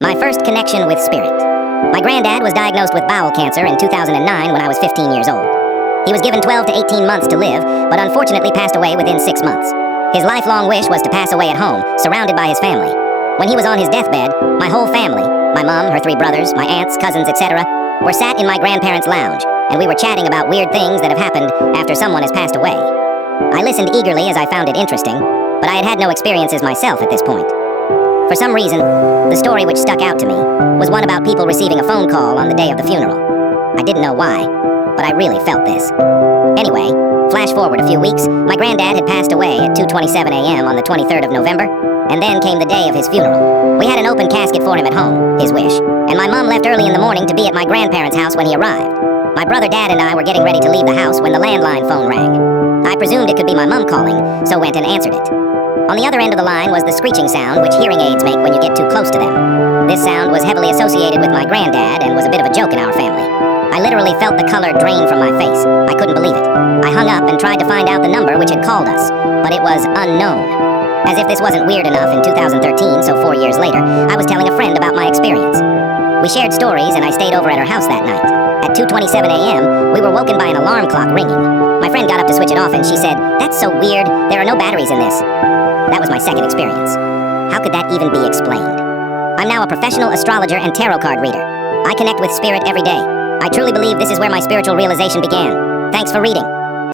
My first connection with spirit. My granddad was diagnosed with bowel cancer in 2009 when I was 15 years old. He was given 12 to 18 months to live, but unfortunately passed away within 6 months. His lifelong wish was to pass away at home, surrounded by his family. When he was on his deathbed, my whole family, my mom, her 3 brothers, my aunts, cousins, etc., were sat in my grandparents' lounge, and we were chatting about weird things that have happened after someone has passed away. I listened eagerly as I found it interesting, but I had had no experiences myself at this point. For some reason, the story which stuck out to me was one about people receiving a phone call on the day of the funeral. I didn't know why, but I really felt this. Anyway, flash forward a few weeks, my granddad had passed away at 2:27 a.m. on the 23rd of November, and then came the day of his funeral. We had an open casket for him at home, his wish, and my mom left early in the morning to be at my grandparents' house when he arrived. My brother, dad, and I were getting ready to leave the house when the landline phone rang. I presumed it could be my mom calling, so went and answered it. On the other end of the line was the screeching sound which hearing aids make when you get too close to them. This sound was heavily associated with my granddad and was a bit of a joke in our family. I literally felt the color drain from my face. I couldn't believe it. I hung up and tried to find out the number which had called us, but it was unknown. As if this wasn't weird enough in 2013, so 4 years later, I was telling a friend about my experience. We shared stories and I stayed over at her house that night. At 2:27 a.m., we were woken by an alarm clock ringing. My friend got up to switch it off and she said, "That's so weird, there are no batteries in this." That was my second experience. How could that even be explained? I'm now a professional astrologer and tarot card reader. I connect with spirit every day. I truly believe this is where my spiritual realization began. Thanks for reading.